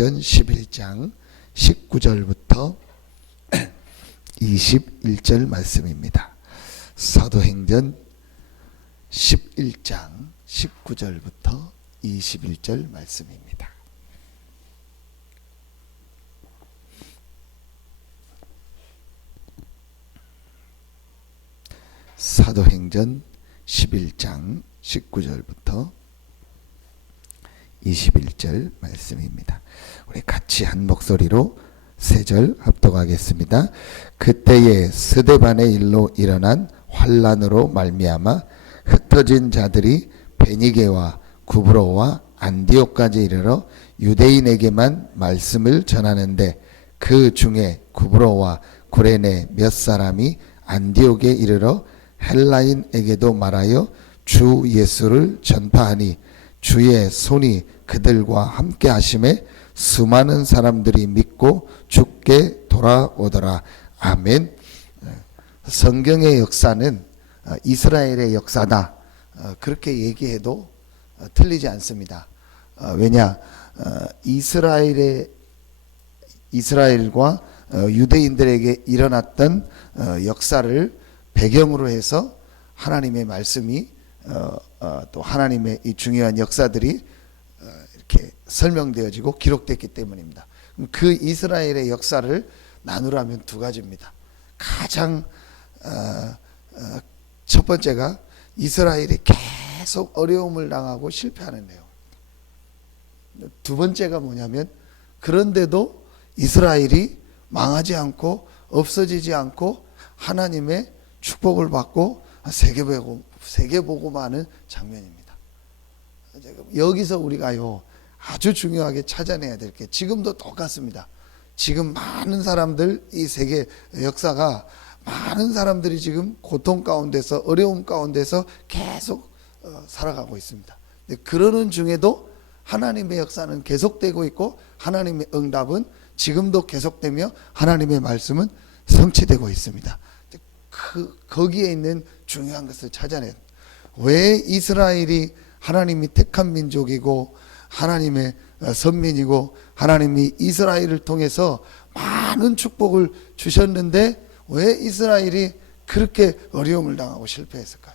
사도행전 11장 19절부터 21절 말씀입니다. 사도행전 11장 19절부터 21절 말씀입니다. 사도행전 11장 19절부터 21절 말씀입니다. 우리 같이 한 목소리로 세 절 합독하겠습니다. 그때에 스데반의 일로 일어난 환란으로 말미암아 흩어진 자들이 베니게와 구브로와 안디옥까지 이르러 유대인에게만 말씀을 전하는데 그 중에 구브로와 구레네 몇 사람이 안디옥에 이르러 헬라인에게도 말하여 주 예수를 전파하니 주의 손이 그들과 함께 하심에 수많은 사람들이 믿고 주께 돌아오더라. 아멘. 성경의 역사는 이스라엘의 역사다, 그렇게 얘기해도 틀리지 않습니다. 왜냐, 이스라엘과 유대인들에게 일어났던 역사를 배경으로 해서 하나님의 말씀이 또 하나님의 이 중요한 역사들이 이렇게 설명되어지고 기록됐기 때문입니다. 그 이스라엘의 역사를 나누라면 두 가지입니다. 가장 첫 번째가 이스라엘이 계속 어려움을 당하고 실패하는 내용. 두 번째가 뭐냐면 그런데도 이스라엘이 망하지 않고 없어지지 않고 하나님의 축복을 받고 세계복음하는 장면입니다. 여기서 우리가요 아주 중요하게 찾아내야 될 게 지금도 똑같습니다. 지금 많은 사람들, 이 세계 역사가 많은 사람들이 지금 고통 가운데서 어려움 가운데서 계속 살아가고 있습니다. 그러는 중에도 하나님의 역사는 계속되고 있고 하나님의 응답은 지금도 계속되며 하나님의 말씀은 성취되고 있습니다. 거기에 있는 중요한 것을 찾아내요. 왜 이스라엘이 하나님이 택한 민족이고 하나님의 선민이고 하나님이 이스라엘을 통해서 많은 축복을 주셨는데 왜 이스라엘이 그렇게 어려움을 당하고 실패했을까요?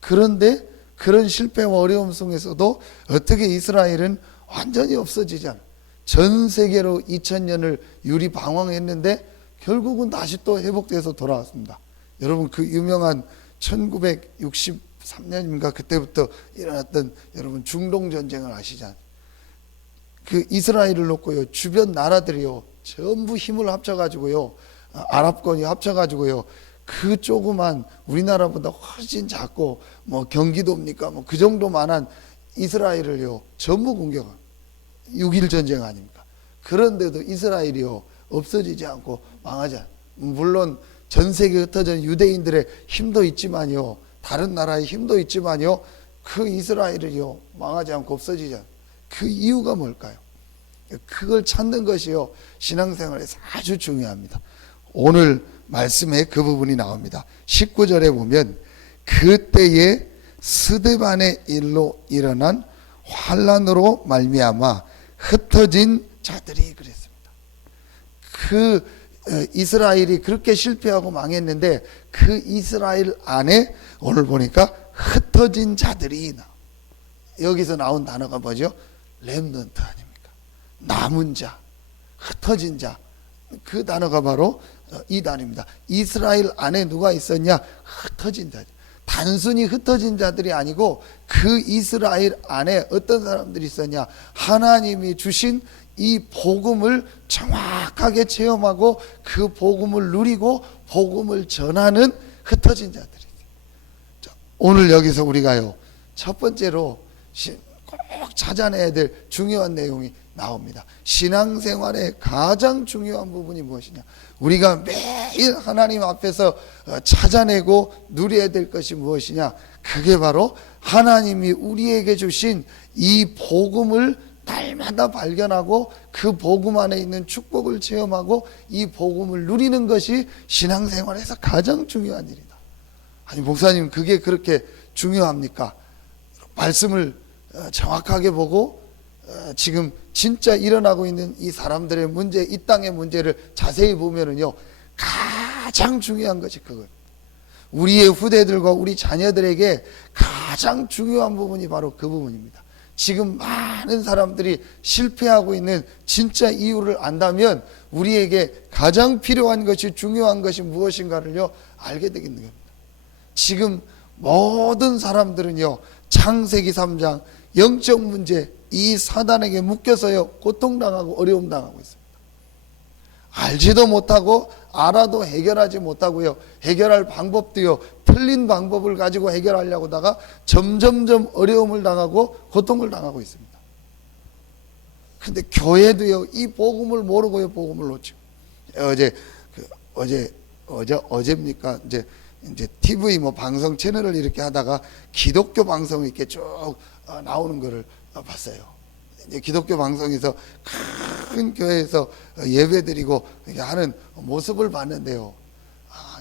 그런데 그런 실패와 어려움 속에서도 어떻게 이스라엘은 완전히 없어지지 않아요. 전 세계로 2000년을 유리방황했는데 결국은 다시 또 회복돼서 돌아왔습니다. 여러분 그 유명한 1963년인가 그때부터 일어났던 여러분 중동 전쟁을 아시잖아요. 그 이스라엘을 놓고요 주변 나라들이요 전부 힘을 합쳐가지고요 아랍권이 합쳐가지고요 그 조그만 우리나라보다 훨씬 작고 뭐 경기도입니까 뭐 그 정도만한 이스라엘을요 전부 공격한 6.1 전쟁 아닙니까? 그런데도 이스라엘이요 없어지지 않고 망하지 않아요. 물론 전 세계에 흩어진 유대인들의 힘도 있지만요 다른 나라의 힘도 있지만요 그 이스라엘을요 망하지 않고 없어지지 않아요. 그 이유가 뭘까요? 그걸 찾는 것이요 신앙생활에서 아주 중요합니다. 오늘 말씀에 그 부분이 나옵니다. 19절에 보면 그때에 스데반의 일로 일어난 환란으로 말미암아 흩어진 자들이 그랬습니다. 그 이스라엘이 그렇게 실패하고 망했는데 그 이스라엘 안에 오늘 보니까 흩어진 자들이 여기서 나온 단어가 뭐죠? 렘넌트 아닙니까? 남은 자, 흩어진 자. 그 단어가 바로 이 단어입니다. 이스라엘 안에 누가 있었냐? 흩어진 자. 단순히 흩어진 자들이 아니고 그 이스라엘 안에 어떤 사람들이 있었냐? 하나님이 주신 이 복음을 정확하게 체험하고 그 복음을 누리고 복음을 전하는 흩어진 자들이. 오늘 여기서 우리가요 첫 번째로 꼭 찾아내야 될 중요한 내용이 나옵니다. 신앙생활의 가장 중요한 부분이 무엇이냐? 우리가 매일 하나님 앞에서 찾아내고 누려야 될 것이 무엇이냐? 그게 바로 하나님이 우리에게 주신 이 복음을 날마다 발견하고 그 복음 안에 있는 축복을 체험하고 이 복음을 누리는 것이 신앙생활에서 가장 중요한 일이다. 아니 목사님 그게 그렇게 중요합니까? 말씀을 정확하게 보고 지금 진짜 일어나고 있는 이 사람들의 문제, 이 땅의 문제를 자세히 보면은요, 가장 중요한 것이 그거예요. 우리의 후대들과 우리 자녀들에게 가장 중요한 부분이 바로 그 부분입니다. 지금 많은 사람들이 실패하고 있는 진짜 이유를 안다면 우리에게 가장 필요한 것이, 중요한 것이 무엇인가를요 알게 되겠는 겁니다. 지금 모든 사람들은요 창세기 3장 영적 문제, 이 사단에게 묶여서요 고통당하고 어려움 당하고 있습니다. 알지도 못하고 알아도 해결하지 못하고요, 해결할 방법도요 틀린 방법을 가지고 해결하려고 하다가 점점점 어려움을 당하고 고통을 당하고 있습니다. 그런데 교회도요 이 복음을 모르고요 복음을 놓치고, 어제입니까 이제 TV 뭐 방송 채널을 이렇게 하다가 기독교 방송이 이렇게 쭉 나오는 거를 봤어요. 이제 기독교 방송에서 큰 교회에서 예배드리고 이렇게 하는 모습을 봤는데요.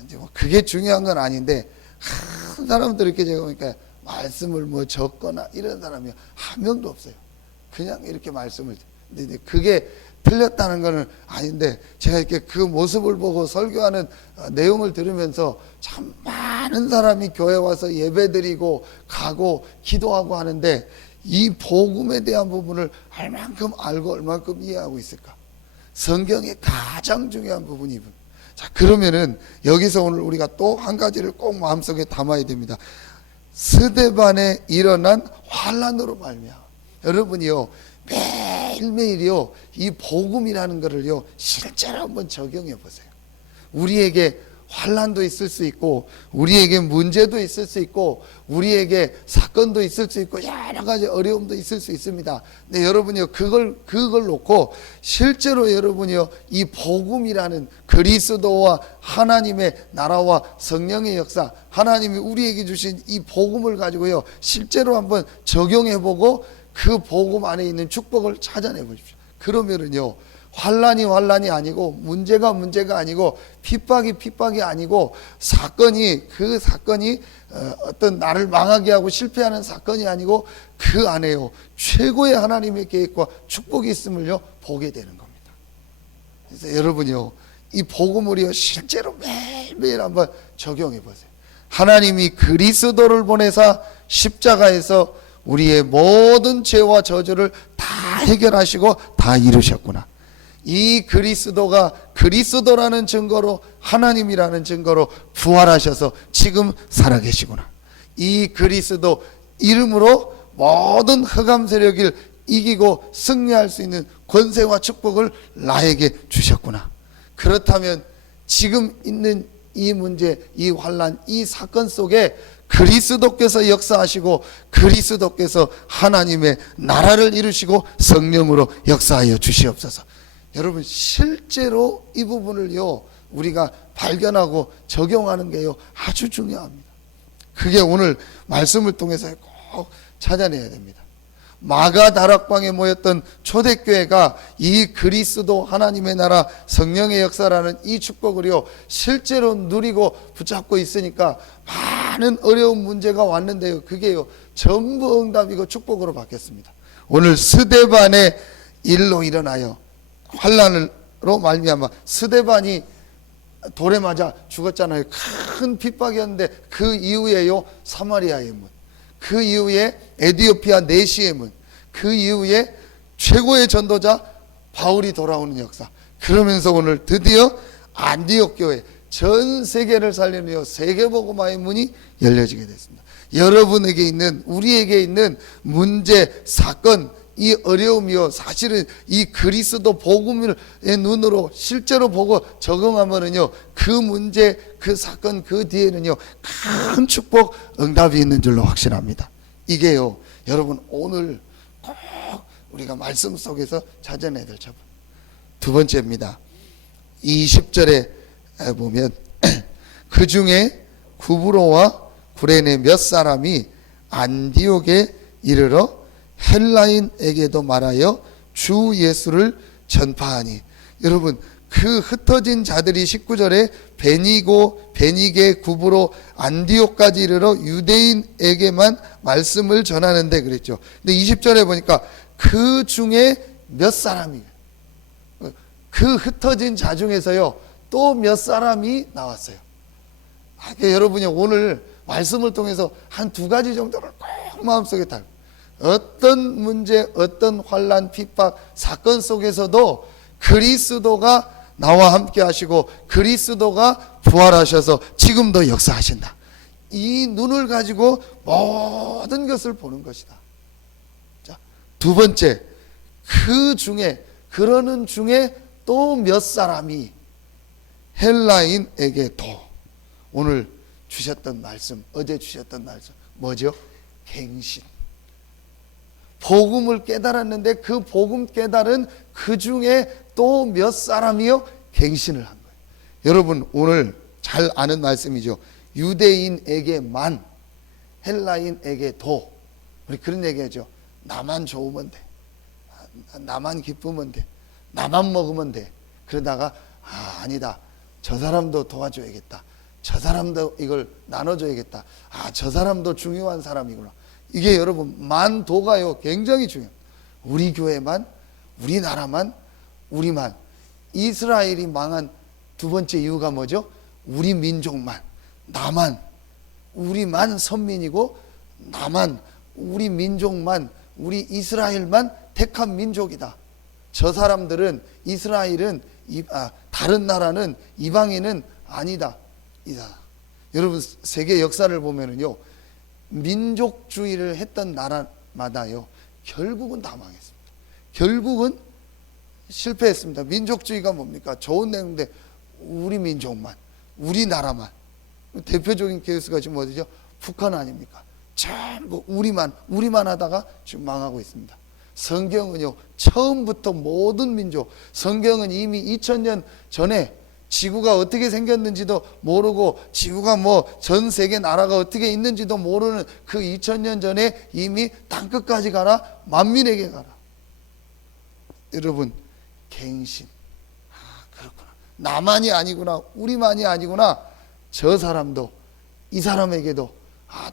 이제 뭐 그게 중요한 건 아닌데, 한 사람들 이렇게 제가 보니까 말씀을 뭐 적거나 이런 사람이 한 명도 없어요. 그냥 이렇게 말씀을. 근데 그게 틀렸다는 거는 아닌데, 제가 이렇게 그 모습을 보고 설교하는 내용을 들으면서 참 많은 사람이 교회 와서 예배드리고 가고 기도하고 하는데, 이 복음에 대한 부분을 얼만큼 알고 얼만큼 이해하고 있을까? 성경의 가장 중요한 부분이군. 자, 그러면은 여기서 오늘 우리가 또 한 가지를 꼭 마음속에 담아야 됩니다. 스데반에 일어난 환란으로 말미암아. 여러분이요 매일매일이요 이 복음이라는 것을요 실제로 한번 적용해 보세요. 우리에게 환란도 있을 수 있고, 우리에게 문제도 있을 수 있고, 우리에게 사건도 있을 수 있고, 여러 가지 어려움도 있을 수 있습니다. 근데 여러분이요 그걸 놓고 실제로 여러분이요 이 복음이라는 그리스도와 하나님의 나라와 성령의 역사, 하나님이 우리에게 주신 이 복음을 가지고요 실제로 한번 적용해 보고 그 복음 안에 있는 축복을 찾아내 보십시오. 그러면은요 환란이 아니고, 문제가 아니고, 핍박이 아니고, 그 사건이 어떤 나를 망하게 하고 실패하는 사건이 아니고, 그 안에요 최고의 하나님의 계획과 축복이 있음을요 보게 되는 겁니다. 그래서 여러분이요 이 복음을요 실제로 매일매일 한번 적용해 보세요. 하나님이 그리스도를 보내사 십자가에서 우리의 모든 죄와 저주를 다 해결하시고 다 이루셨구나. 이 그리스도가 그리스도라는 증거로, 하나님이라는 증거로 부활하셔서 지금 살아계시구나. 이 그리스도 이름으로 모든 흑암 세력을 이기고 승리할 수 있는 권세와 축복을 나에게 주셨구나. 그렇다면 지금 있는 이 문제, 이 환난, 이 사건 속에 그리스도께서 역사하시고, 그리스도께서 하나님의 나라를 이루시고 성령으로 역사하여 주시옵소서. 여러분 실제로 이 부분을요 우리가 발견하고 적용하는 게요 아주 중요합니다. 그게 오늘 말씀을 통해서 꼭 찾아내야 됩니다. 마가 다락방에 모였던 초대교회가 이 그리스도 하나님의 나라 성령의 역사라는 이 축복을요 실제로 누리고 붙잡고 있으니까 많은 어려운 문제가 왔는데요 그게요 전부 응답이고 축복으로 바뀌었습니다. 오늘 스데반의 일로 일어나요 환란으로 말미암아 스데반이 돌에 맞아 죽었잖아요. 큰 핍박이었는데 그 이후에요 사마리아의 문, 그 이후에 에디오피아 내시의 문, 그 이후에 최고의 전도자 바울이 돌아오는 역사. 그러면서 오늘 드디어 안디옥 교회, 전 세계를 살리는 세계복음화의 문이 열려지게 됐습니다. 여러분에게 있는, 우리에게 있는 문제, 사건, 이 어려움이요 사실은 이 그리스도 복음의 눈으로 실제로 보고 적응하면은요 그 문제, 그 사건, 그 뒤에는요 큰 축복, 응답이 있는 줄로 확신합니다. 이게요 여러분 오늘 꼭 우리가 말씀 속에서 찾아내야 될 두 번째입니다. 20절에 보면 그 중에 구브로와 구레네 몇 사람이 안디옥에 이르러 헬라인에게도 말하여 주 예수를 전파하니. 여러분 그 흩어진 자들이 19절에 베니고 베니게 구브로 안디옥까지 이르러 유대인에게만 말씀을 전하는데 그랬죠. 근데 20절에 보니까 그 중에 몇 사람이, 그 흩어진 자 중에서요 또 몇 사람이 나왔어요. 여러분이 오늘 말씀을 통해서 한 두 가지 정도를 꼭 마음속에 달고, 어떤 문제, 어떤 환난, 핍박, 사건 속에서도 그리스도가 나와 함께 하시고 그리스도가 부활하셔서 지금도 역사하신다. 이 눈을 가지고 모든 것을 보는 것이다. 자, 두 번째, 그 중에, 그러는 중에 또 몇 사람이 헬라인에게도, 오늘 주셨던 말씀, 어제 주셨던 말씀 뭐죠? 갱신. 복음을 깨달았는데 그 복음 깨달은 그 중에 또 몇 사람이요? 갱신을 한 거예요. 여러분 오늘 잘 아는 말씀이죠. 유대인에게만, 헬라인에게도. 우리 그런 얘기하죠. 나만 좋으면 돼, 나만 기쁘면 돼, 나만 먹으면 돼. 그러다가 아니다, 저 사람도 도와줘야겠다, 저 사람도 이걸 나눠줘야겠다, 저 사람도 중요한 사람이구나. 이게 여러분 만도가요 굉장히 중요해요. 우리 교회만, 우리나라만, 우리만. 이스라엘이 망한 두 번째 이유가 뭐죠? 우리 민족만, 나만, 우리만 선민이고 나만, 우리 민족만, 우리 이스라엘만 택한 민족이다. 저 사람들은, 이스라엘은, 다른 나라는, 이방인은 아니다. 여러분 세계 역사를 보면은요 민족주의를 했던 나라마다요 결국은 다 망했습니다. 결국은 실패했습니다. 민족주의가 뭡니까? 좋은 내용인데 우리 민족만, 우리나라만. 대표적인 케이스가 지금 어디죠? 북한 아닙니까? 전부 우리만 하다가 지금 망하고 있습니다. 성경은요 처음부터 모든 민족, 성경은 이미 2000년 전에 지구가 어떻게 생겼는지도 모르고, 지구가 뭐 전 세계 나라가 어떻게 있는지도 모르는 그 2000년 전에 이미 땅끝까지 가라, 만민에게 가라. 여러분 갱신. 그렇구나, 나만이 아니구나, 우리만이 아니구나, 저 사람도, 이 사람에게도,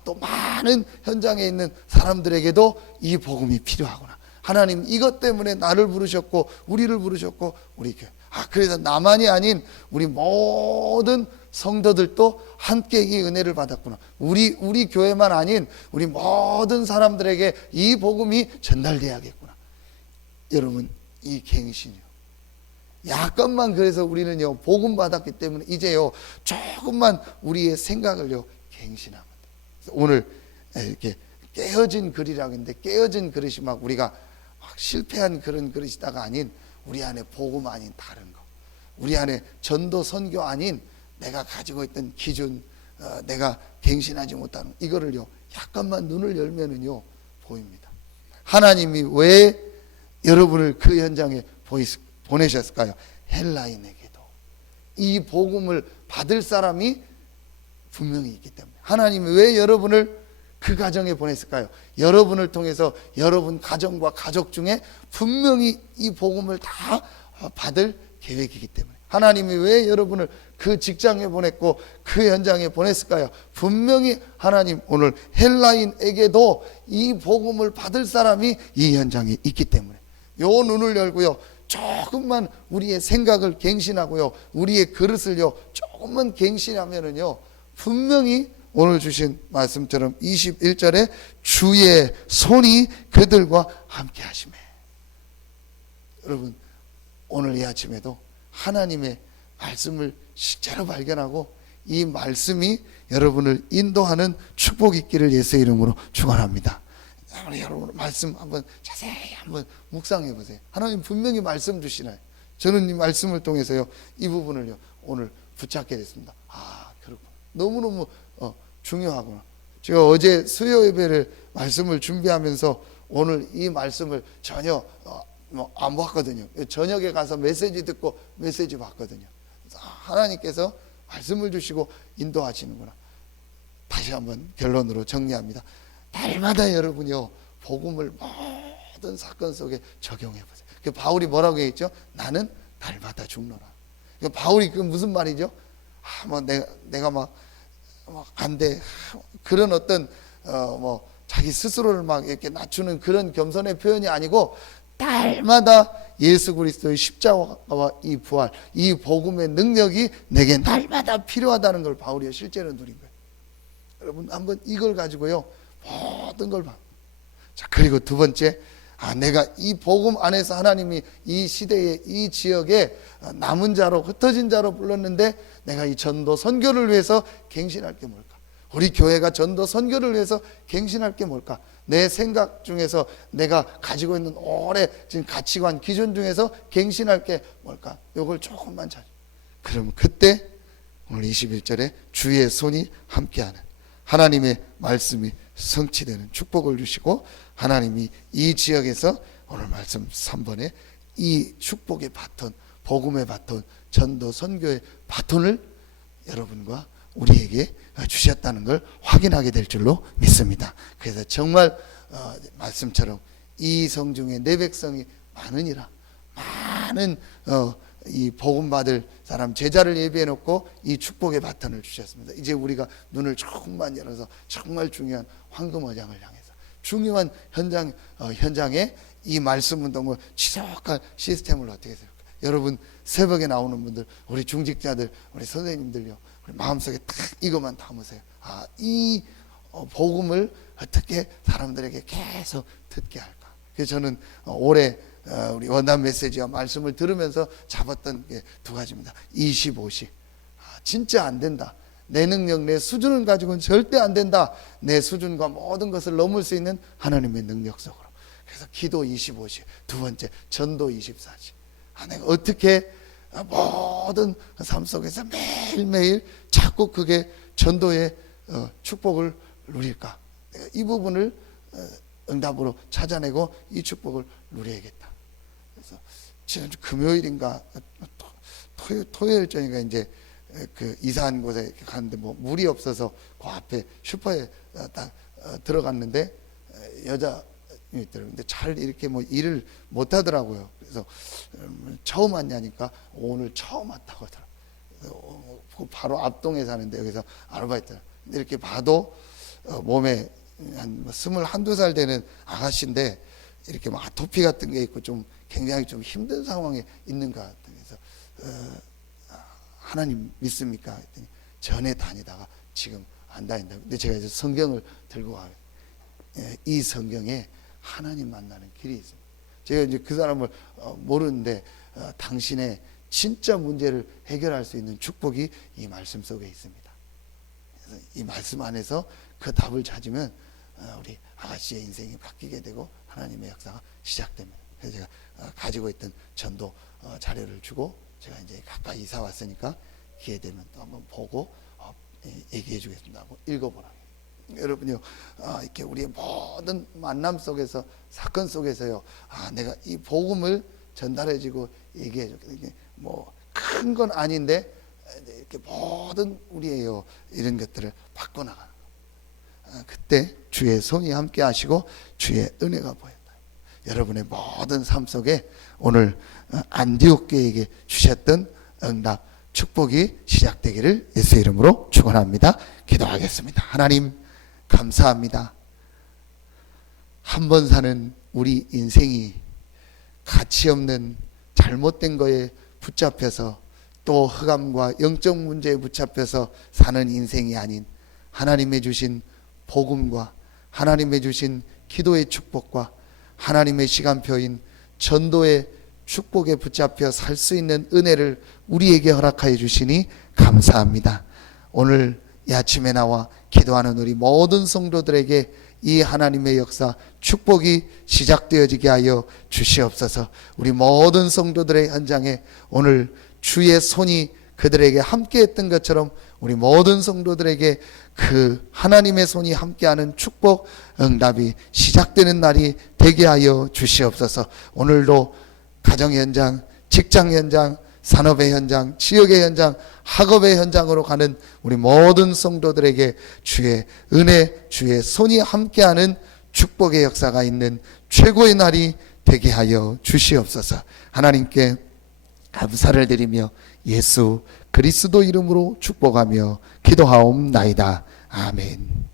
또 많은 현장에 있는 사람들에게도 이 복음이 필요하구나. 하나님 이것 때문에 나를 부르셨고 우리를 부르셨고 우리 교회, 그래서 나만이 아닌 우리 모든 성도들도 함께 이 은혜를 받았구나. 우리 교회만 아닌 우리 모든 사람들에게 이 복음이 전달돼야겠구나. 여러분 이 갱신이요, 약간만, 그래서 우리는요 복음 받았기 때문에 이제요 조금만 우리의 생각을요 갱신하면 돼요. 오늘 이렇게 깨어진 글이라고 했는데, 깨어진 그릇이 막 우리가 막 실패한 그런 그릇이다가 아닌, 우리 안에 복음 아닌 다른 거, 우리 안에 전도 선교 아닌 내가 가지고 있던 기준, 내가 갱신하지 못하는 이거를요 약간만 눈을 열면은요 보입니다. 하나님이 왜 여러분을 그 현장에 보내셨을까요? 헬라인에게도 이 복음을 받을 사람이 분명히 있기 때문에. 하나님이 왜 여러분을 그 가정에 보냈을까요? 여러분을 통해서 여러분 가정과 가족 중에 분명히 이 복음을 다 받을 계획이기 때문에. 하나님이 왜 여러분을 그 직장에 보냈고 그 현장에 보냈을까요? 분명히 하나님 오늘 헬라인에게도 이 복음을 받을 사람이 이 현장에 있기 때문에. 요 눈을 열고요 조금만 우리의 생각을 갱신하고요 우리의 그릇을요 조금만 갱신하면은요 분명히 오늘 주신 말씀처럼 21절에 주의 손이 그들과 함께 하시매. 여러분 오늘 이 아침에도 하나님의 말씀을 실제로 발견하고 이 말씀이 여러분을 인도하는 축복이 있기를 예수의 이름으로 축원합니다. 여러분 말씀 한번 자세히 한번 묵상해 보세요. 하나님 분명히 말씀 주시나요? 저는 이 말씀을 통해서요 이 부분을요 오늘 붙잡게 됐습니다. 그렇구나. 너무너무 중요하구나. 제가 어제 수요 예배를 말씀을 준비하면서 오늘 이 말씀을 전혀 안 봤거든요. 저녁에 가서 메시지 듣고 메시지 봤거든요. 하나님께서 말씀을 주시고 인도하시는구나. 다시 한번 결론으로 정리합니다. 날마다 여러분이요 복음을 모든 사건 속에 적용해 보세요. 바울이 뭐라고 했죠? 나는 날마다 죽노라. 바울이 그 무슨 말이죠? 뭐 내가 막 안 돼. 그런 어떤 뭐 자기 스스로를 막 이렇게 낮추는 그런 겸손의 표현이 아니고 날마다 예수 그리스도의 십자가와 이 부활, 이 복음의 능력이 내게 날마다 필요하다는 걸 바울이 실제로 누린 거예요. 여러분 한번 이걸 가지고요 모든 걸 봐. 자, 그리고 두 번째, 내가 이 복음 안에서 하나님이 이 시대에 이 지역에 남은 자로 흩어진 자로 불렀는데 내가 이 전도 선교를 위해서 갱신할 게 뭘까? 우리 교회가 전도 선교를 위해서 갱신할 게 뭘까? 내 생각 중에서 내가 가지고 있는 오래 지금 가치관 기준 중에서 갱신할 게 뭘까? 이걸 조금만 찾아. 그러면 그때 오늘 21절에 주의 손이 함께하는 하나님의 말씀이 성취되는 축복을 주시고, 하나님이 이 지역에서 오늘 말씀 3번에 이 축복의 바톤, 복음의 바톤, 전도 선교의 바톤을 여러분과 우리에게 주셨다는 걸 확인하게 될 줄로 믿습니다. 그래서 정말 말씀처럼 이 성중에 내 백성이 많으니라, 많은 이 복음 받을 사람 제자를 예비해 놓고 이 축복의 바톤을 주셨습니다. 이제 우리가 눈을 조금만 열어서 정말 중요한 황금어장을 향해서 중요한 현장에 이 말씀 운동을 지속할 시스템을 어떻게 세울까? 여러분 새벽에 나오는 분들, 우리 중직자들, 우리 선생님들요, 우리 마음속에 딱 이것만 담으세요. 이 복음을 어떻게 사람들에게 계속 듣게 할까? 그래서 저는 올해 우리 원단 메시지와 말씀을 들으면서 잡았던 게 두 가지입니다. 25시. 진짜 안 된다. 내 능력, 내 수준을 가지고는 절대 안 된다. 내 수준과 모든 것을 넘을 수 있는 하나님의 능력 속으로. 그래서 기도 25시. 두 번째, 전도 24시. 내가 어떻게 모든 삶 속에서 매일매일 자꾸 그게 전도의 축복을 누릴까? 내가 이 부분을 응답으로 찾아내고 이 축복을 누려야겠다. 그래서 지난주 금요일인가 토요일쯤인가 이제 그 이사한 곳에 갔는데 뭐 물이 없어서 그 앞에 슈퍼에 딱 들어갔는데 여자 있더라고요. 근데 잘 이렇게 뭐 일을 못 하더라고요. 그래서 처음 왔냐니까 오늘 처음 왔다고 하더라고요. 바로 앞동에 사는데 여기서 아르바이트. 근데 이렇게 봐도 몸에 한 21~22살 되는 아가씨인데 이렇게 뭐 아토피 같은 게 있고 좀 굉장히 좀 힘든 상황에 있는 것 같아요. 그래서 하나님 믿습니까? 했더니 전에 다니다가 지금 안 다닌다. 근데 제가 이제 성경을 들고 가요. 이 성경에 하나님 만나는 길이 있습니다. 제가 이제 그 사람을 모르는데 당신의 진짜 문제를 해결할 수 있는 축복이 이 말씀 속에 있습니다. 그래서 이 말씀 안에서 그 답을 찾으면 우리 아가씨의 인생이 바뀌게 되고 하나님의 역사가 시작됩니다. 그래서 제가 가지고 있던 전도 자료를 주고 제가 이제 가까이 이사 왔으니까 기회 되면 또 한번 보고 얘기해 주겠습니다 하고 읽어보라고. 여러분요, 이렇게 우리의 모든 만남 속에서 사건 속에서요, 내가 이 복음을 전달해주고 얘기해줘. 이게 뭐 큰 건 아닌데 이렇게 모든 우리의 이런 것들을 바꿔나가는 거. 그때 주의 손이 함께 하시고 주의 은혜가 보였다. 여러분의 모든 삶 속에 오늘 안디옥 교회에게 주셨던 응답 축복이 시작되기를 예수 이름으로 축원합니다. 기도하겠습니다. 하나님 감사합니다. 한 번 사는 우리 인생이 가치 없는 잘못된 거에 붙잡혀서 또 흑암과 영적 문제에 붙잡혀서 사는 인생이 아닌 하나님의 주신 복음과 하나님의 주신 기도의 축복과 하나님의 시간표인 전도의 축복에 붙잡혀 살 수 있는 은혜를 우리에게 허락하여 주시니 감사합니다. 오늘 이 아침에 나와 기도하는 우리 모든 성도들에게 이 하나님의 역사 축복이 시작되어지게 하여 주시옵소서. 우리 모든 성도들의 현장에 오늘 주의 손이 그들에게 함께했던 것처럼 우리 모든 성도들에게 그 하나님의 손이 함께하는 축복 응답이 시작되는 날이 되게 하여 주시옵소서. 오늘도 가정 현장, 직장 현장, 산업의 현장, 지역의 현장, 학업의 현장으로 가는 우리 모든 성도들에게 주의 은혜, 주의 손이 함께하는 축복의 역사가 있는 최고의 날이 되게 하여 주시옵소서. 하나님께 감사를 드리며 예수 그리스도 이름으로 축복하며 기도하옵나이다. 아멘.